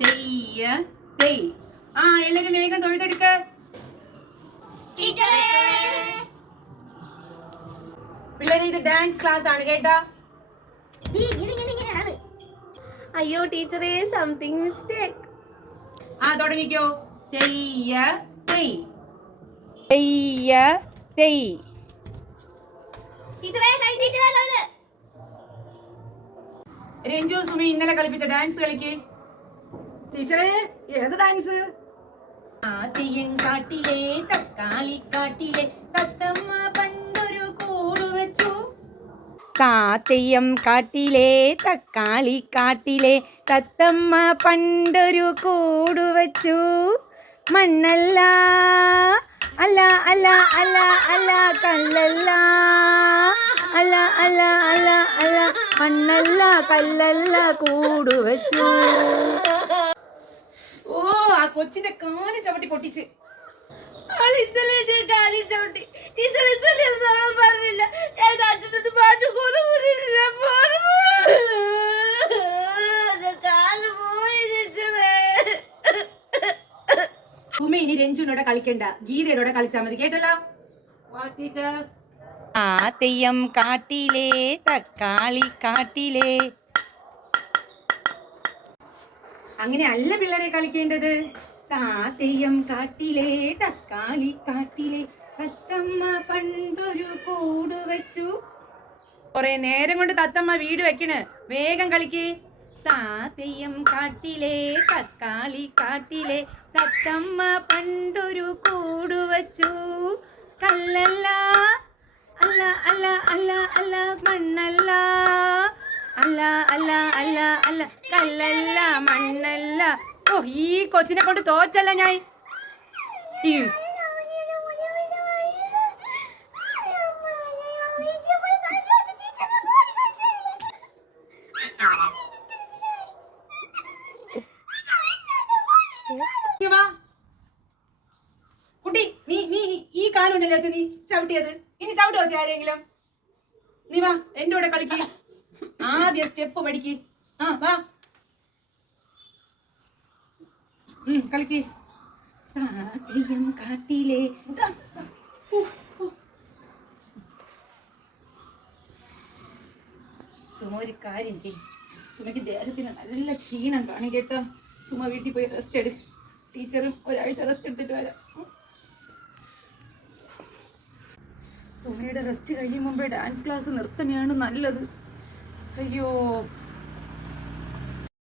തെയ്യ തെയ്. ആ എല്ലാരും വേഗം തൊഴുതെടുക്ക. പിള്ളേരെ ഇത് ഡാൻസ് ക്ലാസ് ആണ് കേട്ടാ. അയ്യോ ടീച്ചറേ, സംതിങ് മിസ്റ്റേക്ക്. ആ തുടങ്ങിക്കോ. തെയ്യ തെയ്, തെയ്യ തെയ്. രഞ്ജു സുമി ഇന്നലെ കളിപ്പിച്ച ഡാൻസ് കളിക്ക്. ടീച്ചറേ, ഏത് ഡാൻസ്? തെയ്യം കാട്ടിലെ തക്കാളി കാട്ടിലെ തത്തമ്മ പണ്ടൊരു കൂട് വെച്ചു. തെയ്യം കാട്ടിലെ തക്കാളി കാട്ടിലെ തത്തമ്മ പണ്ടൊരു കൂട് വെച്ചു. മണ്ണല്ല അല്ല അല്ല അല്ല അല്ല കല്ലല്ല അല്ല അല്ല അല്ല അല്ല മണ്ണല്ല കല്ലല്ല കൂട് വെച്ചു. ഓ ആ കൊച്ചിന്റെ കാല് ചവിട്ടി പൊട്ടിച്ച്. സുമി ഇനി രഞ്ജുനോടെ കളിക്കണ്ട, ഗീതയോടെ കളിച്ചാൽ മതി കേട്ടല്ലോ. തെയ്യം കാട്ടിലെ തക്കാളി കാട്ടിലെ. അങ്ങനെ അല്ല പിള്ളേരെ കളിക്കേണ്ടത്. തെയ്യം കാട്ടിലെ തക്കാളി കാട്ടിലെ തത്തമ്മ പണ്ടൊരു കൂട് വെച്ചു. കൊറേ നേരം കൊണ്ട് തത്തമ്മ വീട് വെക്കണ്, വേഗം കളിക്ക്. തെയ്യം കാട്ടിലെ തക്കാളി കാട്ടിലെ തത്തമ്മ പണ്ടൊരു കൂട് വെച്ചു. കല്ലല്ല അല്ല അല്ല അല്ല അല്ല മണ്ണല്ല അല്ല അല്ല അല്ല അല്ല കല്ലല്ല മണ്ണല്ല. ഓ ഈ കൊച്ചിനെ കൊണ്ട് തോറ്റല്ല ഞാൻ. കുട്ടി നീ നീ ഈ കാലുണ്ടല്ലോ നീ ചവിട്ടിയത്, ഇനി ചവിട്ടോ ആരെങ്കിലും. നീ വാ എന്റെ കൂടെ കളിക്ക്. ആദ്യം സ്റ്റെപ്പ് പഠിക്ക്. വാ കളിക്ക്. തെയ്യം കാട്ടിലെ. സുമ ഒരു കാര്യം ചെയ്യും. സുമയ്ക്ക് ദേഹത്തിന് നല്ല ക്ഷീണം കാണും കേട്ടോ. സുമ വീട്ടിൽ പോയി റെസ്റ്റ് എടു. ടീച്ചറും ഒരാഴ്ച റെസ്റ്റ് എടുത്തിട്ട് വരാം. സുമയുടെ റെസ്റ്റ് കഴിയും മുമ്പേ ഡാൻസ് ക്ലാസ് നിർത്തനെയാണ് നല്ലത്. അയ്യോ